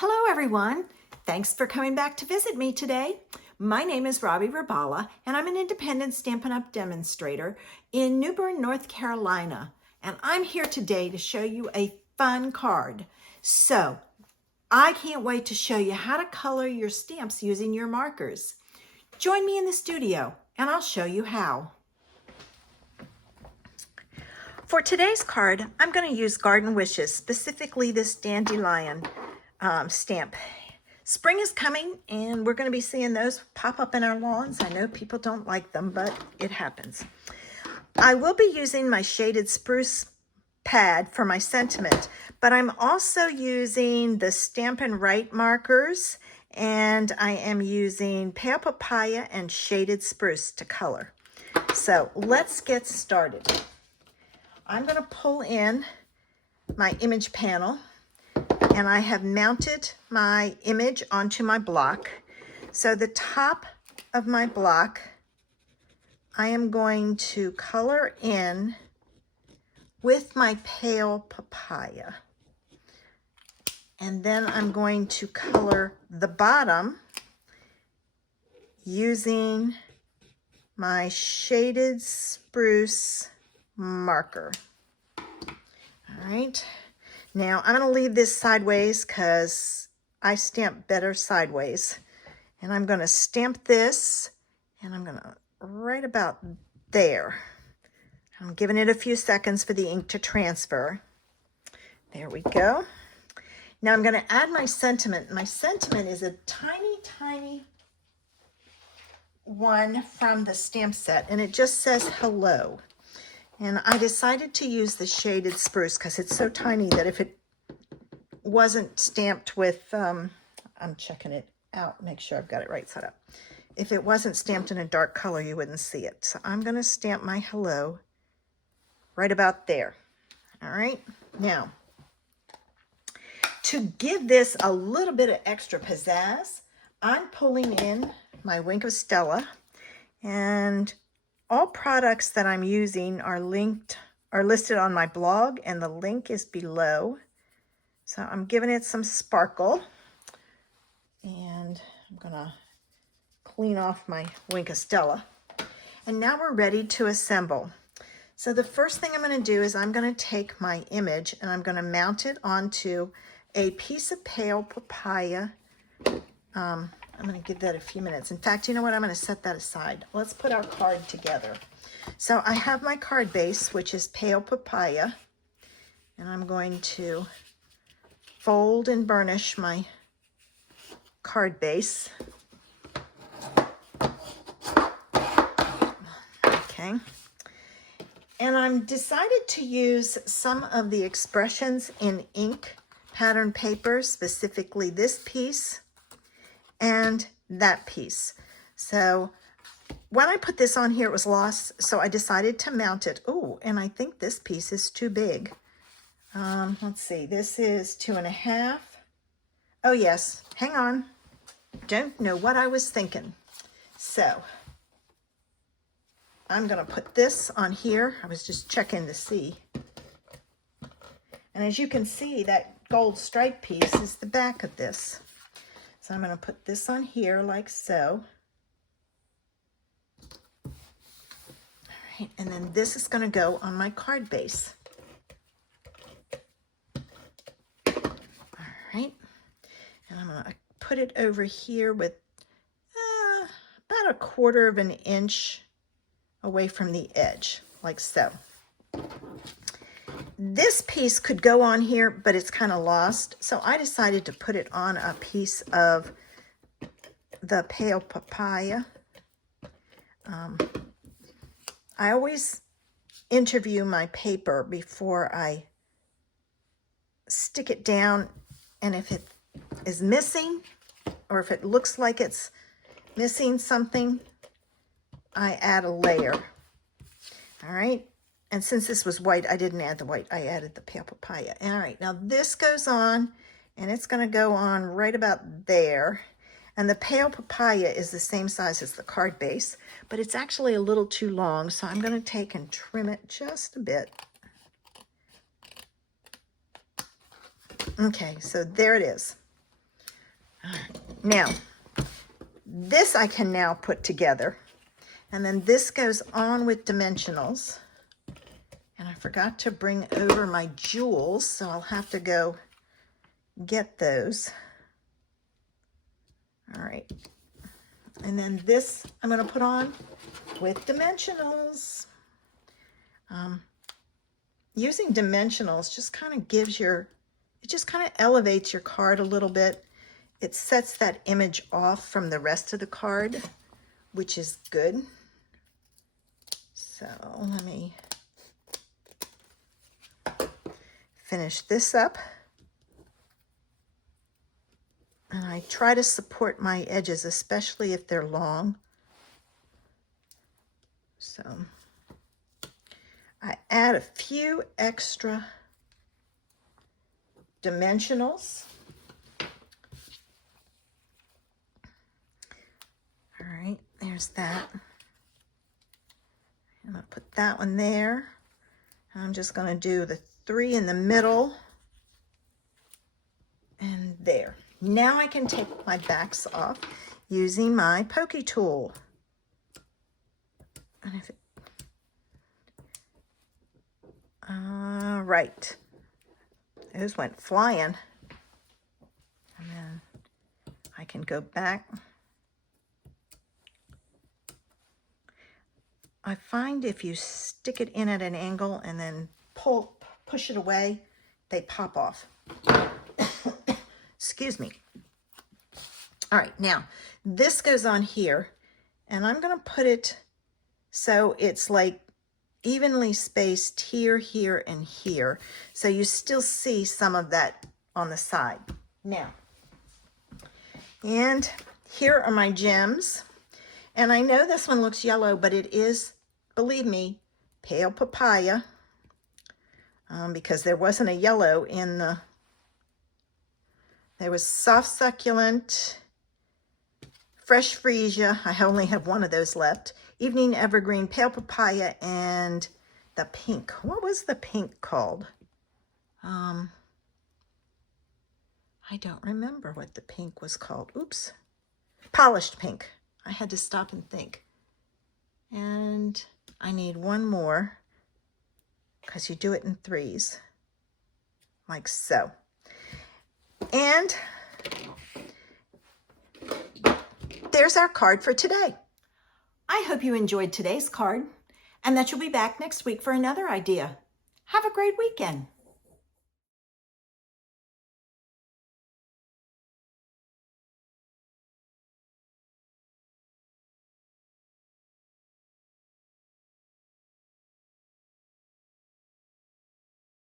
Hello everyone. Thanks for coming back to visit me today. My name is Robbie Rabala and I'm an independent Stampin' Up! Demonstrator in New Bern, North Carolina. And I'm here today to show you a fun card. So I can't wait to show you how to color your stamps using your markers. Join me in the studio and I'll show you how. For today's card, I'm going to use Garden Wishes, specifically this dandelion stamp. Spring is coming and we're going to be seeing those pop up in our lawns. I know people don't like them, but it happens. I will be using my shaded spruce pad for my sentiment, but I'm also using the Stampin' Right markers, and I am using pale papaya and shaded spruce to color. So let's get started. I'm going to pull in my image panel, and I have mounted my image onto my block. So the top of my block, I am going to color in with my pale papaya. And then I'm going to color the bottom using my shaded spruce marker. All right. Now I'm going to leave this sideways because I stamp better sideways. And I'm going to stamp this, and I'm going to right about there. I'm giving it a few seconds for the ink to transfer. There we go. Now I'm going to add my sentiment. My sentiment is a tiny, tiny one from the stamp set, and it just says hello. And I decided to use the shaded spruce because it's so tiny that if it wasn't stamped with, I'm checking it out, make sure I've got it right side up. If it wasn't stamped in a dark color, you wouldn't see it. So I'm going to stamp my hello right about there. All right. Now, to give this a little bit of extra pizzazz, I'm pulling in my Wink of Stella, and all products that I'm using are listed on my blog, and the link is below. So I'm giving it some sparkle, and I'm gonna clean off my Wink of Stella. And now we're ready to assemble. So the first thing I'm gonna do is I'm gonna take my image and I'm gonna mount it onto a piece of pale papaya. I'm going to give that a few minutes. In fact, you know what? I'm going to set that aside. Let's put our card together. So I have my card base, which is pale papaya, and I'm going to fold and burnish my card base. Okay. And I'm decided to use some of the expressions in ink pattern paper, specifically this piece and that piece. So when I put this on here, it was lost, so I decided to mount it. Oh, and I think this piece is too big. Let's see, this is 2.5. Oh yes, hang on. Don't know what I was thinking. So I'm gonna put this on here. I was just checking to see. And as you can see, that gold stripe piece is the back of this. So I'm going to put this on here like so. All right, and then this is going to go on my card base. All right, and I'm going to put it over here with about 1/4 of an inch away from the edge, like so. This piece could go on here, but it's kind of lost, so I decided to put it on a piece of the pale papaya. I always interview my paper before I stick it down, and if it is missing or if it looks like it's missing something, I add a layer. All right. And since this was white, I didn't add the white. I added the pale papaya. All right, now this goes on, and it's going to go on right about there. And the pale papaya is the same size as the card base, but it's actually a little too long, so I'm going to take and trim it just a bit. Okay, so there it is. Now, this I can now put together. And then this goes on with dimensionals. And I forgot to bring over my jewels, so I'll have to go get those. All right. And then this I'm going to put on with dimensionals. Using dimensionals just kind of gives it just kind of elevates your card a little bit. It sets that image off from the rest of the card, which is good. So let me finish this up. And I try to support my edges, especially if they're long. So I add a few extra dimensionals. All right, there's that. And I'll put that one there. I'm just going to do the 3 in the middle. And there. Now I can take my backs off using my pokey tool. And if it, all right. Those went flying. And then I can go back. I find if you stick it in at an angle and then push it away, they pop off. Excuse me. All right, now this goes on here, and I'm going to put it so it's like evenly spaced here, here, and here. So you still see some of that on the side. Now, and here are my gems. And I know this one looks yellow, but it is, believe me, pale papaya, because there wasn't a yellow in the, there was soft succulent, fresh freesia, I only have one of those left, evening evergreen, pale papaya, and the pink. What was the pink called? I don't remember what the pink was called. Oops. Polished pink. I had to stop and think. And I need one more, because you do it in 3s, like so. And there's our card for today. I hope you enjoyed today's card and that you'll be back next week for another idea. Have a great weekend.